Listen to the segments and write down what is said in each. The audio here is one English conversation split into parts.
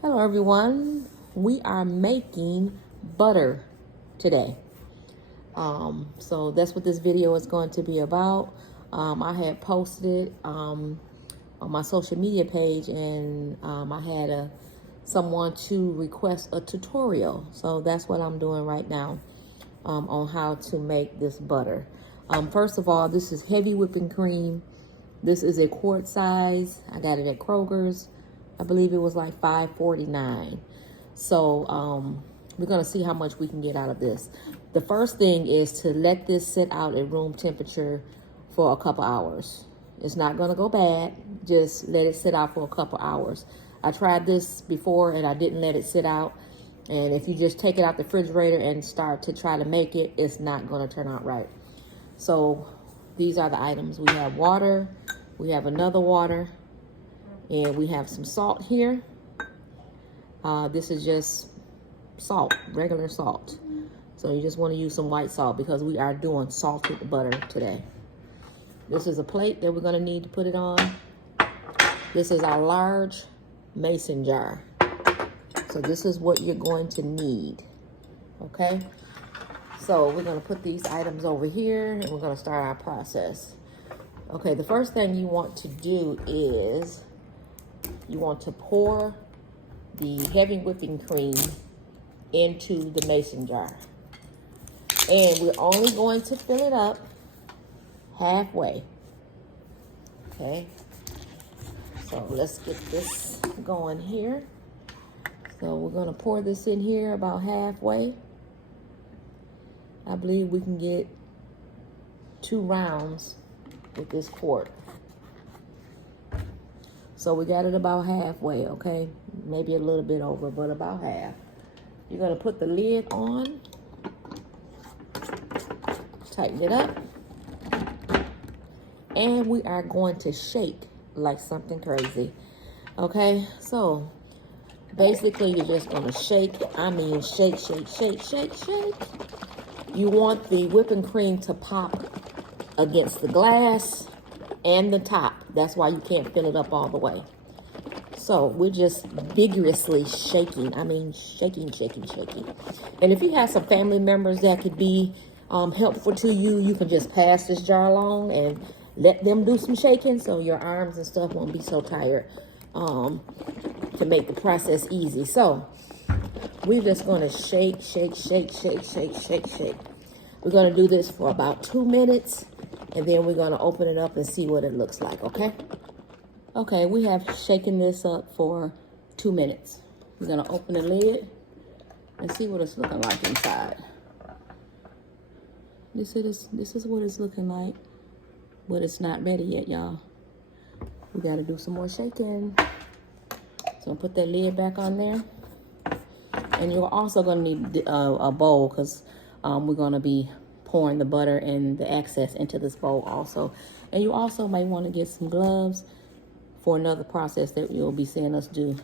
Hello everyone. We are making butter today. So that's what this video is going to be about. I had posted it on my social media page, and I had someone to request a tutorial. So that's what I'm doing right now on how to make this butter. First of all, this is heavy whipping cream. This is a quart size. I got it at Kroger's. I believe it was like $5.49. So we're gonna see how much we can get out of this. The first thing is to let this sit out at room temperature for a couple hours. It's not gonna go bad. Just let it sit out for a couple hours. I tried this before and I didn't let it sit out. And if you just take it out the refrigerator and start to try to make it, it's not gonna turn out right. So these are the items. We have water, we have another water, and we have some salt here. This is just salt, regular salt. So you just want to use some white salt because we are doing salted butter today. This is a plate that we're going to need to put it on. This is our large mason jar. So this is what you're going to need. Okay? So we're going to put these items over here and we're going to start our process. Okay, the first thing you want to do is you want to pour the heavy whipping cream into the mason jar. And we're only going to fill it up halfway. Okay, so let's get this going here. So we're going to pour this in here about halfway. I believe we can get 2 rounds with this quart. So we got it about halfway, okay? Maybe a little bit over, but about half. You're gonna put the lid on, tighten it up, and we are going to shake like something crazy, okay? So basically you're just gonna shake. I mean shake, shake, shake, shake, shake. You want the whipping cream to pop against the glass and the top. That's why you can't fill it up all the way. So we're just vigorously shaking. I mean, shaking, shaking, shaking. And if you have some family members that could be helpful to you, you can just pass this jar along and let them do some shaking so your arms and stuff won't be so tired, to make the process easy. So we're just going to shake, shake, shake, shake, shake, shake, shake. We're going to do this for about 2 minutes. And then we're going to open it up and see what it looks like, okay? Okay, we have shaken this up for 2 minutes. We're going to open the lid and see what it's looking like inside. This is what it's looking like, but it's not ready yet, y'all. We got to do some more shaking. So put that lid back on there. And you're also going to need a bowl because we're going to be pouring the butter and the excess into this bowl also. And you also might want to get some gloves for another process that you'll be seeing us do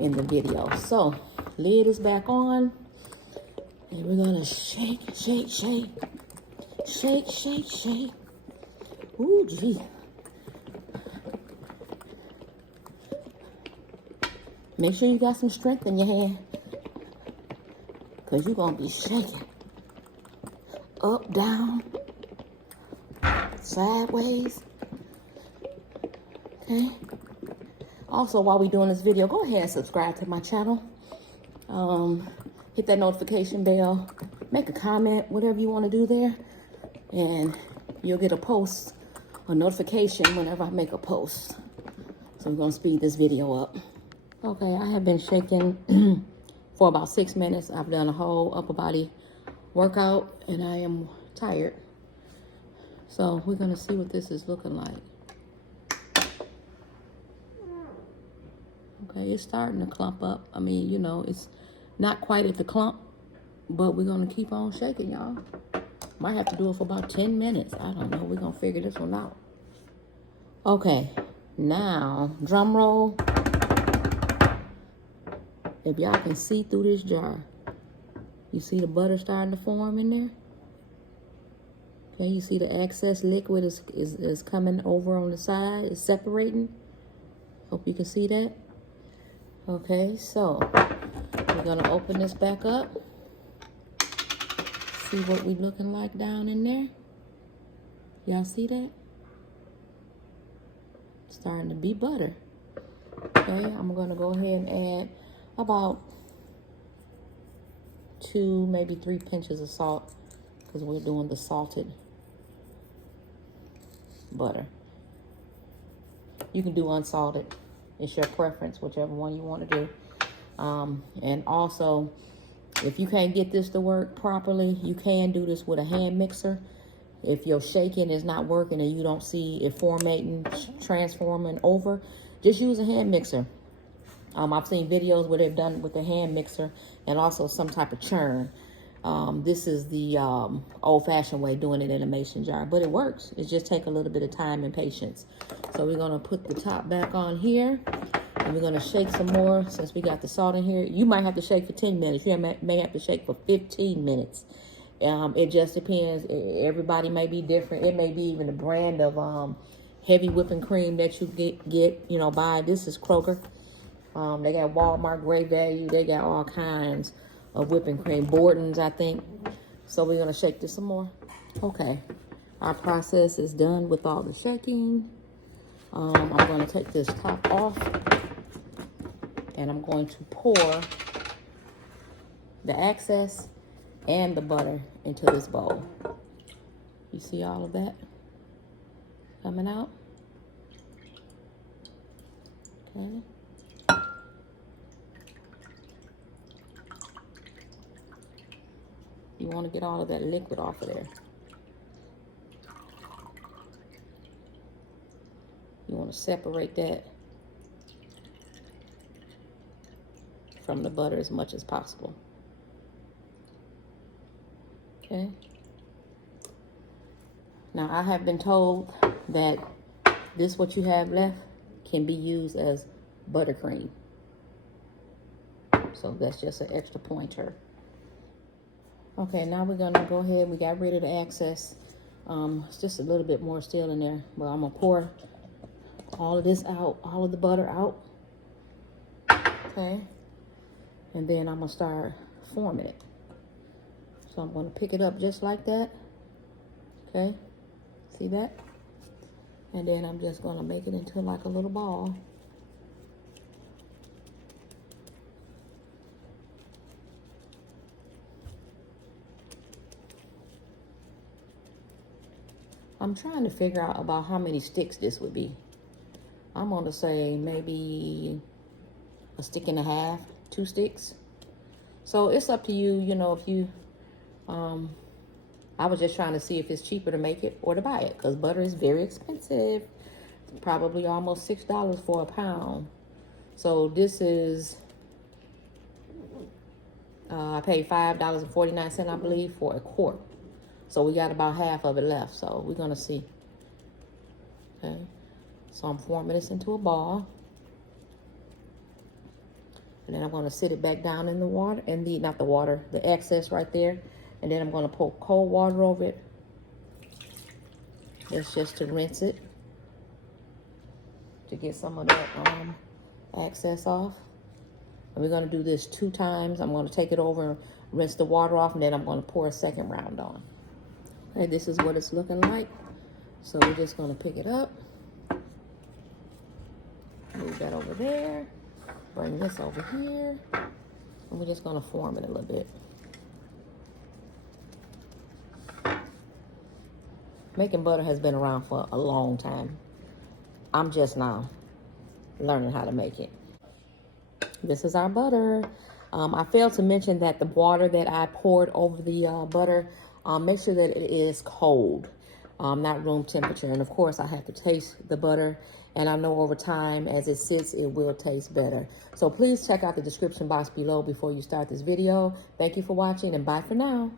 in the video. So lid is back on and we're gonna shake, shake, shake, shake, shake, shake. Ooh, gee. Make sure you got some strength in your hand because you're gonna be shaking. Up, down, sideways. Okay. Also, while we're doing this video, go ahead and subscribe to my channel. Hit that notification bell. Make a comment, whatever you want to do there. And you'll get a notification whenever I make a post. So we're going to speed this video up. Okay, I have been shaking for about 6 minutes. I've done a whole upper body workout and I am tired. So we're gonna see what this is looking like. Okay, it's starting to clump up. I mean, you know, it's not quite at the clump, but we're gonna keep on shaking, y'all. Might have to do it for about 10 minutes. I don't know, we're gonna figure this one out. Okay, now, drum roll. If y'all can see through this jar, you see the butter starting to form in there? Okay, you see the excess liquid is coming over on the side. It's separating. Hope you can see that. Okay, so we're gonna open this back up. See what we looking like down in there. Y'all see that? Starting to be butter. Okay, I'm gonna go ahead and add about 2, maybe 3 pinches of salt, because we're doing the salted butter. You can do unsalted. It's your preference, whichever one you want to do. And also, if you can't get this to work properly, you can do this with a hand mixer. If your shaking is not working and you don't see it formatting, transforming over, just use a hand mixer. I've seen videos where they've done it with a hand mixer and also some type of churn. This is the old-fashioned way, doing it in a mason jar, but it works. It just takes a little bit of time and patience. So we're gonna put the top back on here, and we're gonna shake some more since we got the salt in here. You might have to shake for 10 minutes. You may have to shake for 15 minutes. It just depends. Everybody may be different. It may be even the brand of heavy whipping cream that you get, you know, buy. This is Kroger. They got Walmart, Great Value. They got all kinds of whipping cream. Borden's, I think. So we're going to shake this some more. Okay. Our process is done with all the shaking. I'm going to take this top off. And I'm going to pour the excess and the butter into this bowl. You see all of that coming out? Okay. You want to get all of that liquid off of there. You want to separate that from the butter as much as possible. Okay. Now, I have been told that this, what you have left, can be used as buttercream. So that's just an extra pointer. Okay, now we're gonna go ahead. We got rid of the excess. It's just a little bit more still in there. But I'm gonna pour all of this out, all of the butter out. Okay. And then I'm gonna start forming it. So I'm gonna pick it up just like that. Okay, see that? And then I'm just gonna make it into like a little ball. I'm trying to figure out about how many sticks this would be. I'm gonna say maybe a stick and a half, 2 sticks. So it's up to you, you know, if you, I was just trying to see if it's cheaper to make it or to buy it, because butter is very expensive. It's probably almost $6 for a pound. So this is, I paid $5.49, I believe, for a quart. So we got about half of it left. So we're gonna see. Okay. So I'm forming this into a ball. And then I'm gonna sit it back down in the water, and not the water, the excess right there. And then I'm gonna pour cold water over it. That's just to rinse it, to get some of that excess off. And we're gonna do this 2 times. I'm gonna take it over and rinse the water off, and then I'm gonna pour a second round on. Okay, this is what it's looking like. So we're just gonna pick it up. Move that over there. Bring this over here. And we're just gonna form it a little bit. Making butter has been around for a long time. I'm just now learning how to make it. This is our butter. I failed to mention that the water that I poured over the butter, make sure that it is cold, not room temperature. And of course, I have to taste the butter, and I know over time, as it sits, it will taste better. So please check out the description box below before you start this video. Thank you for watching, and bye for now.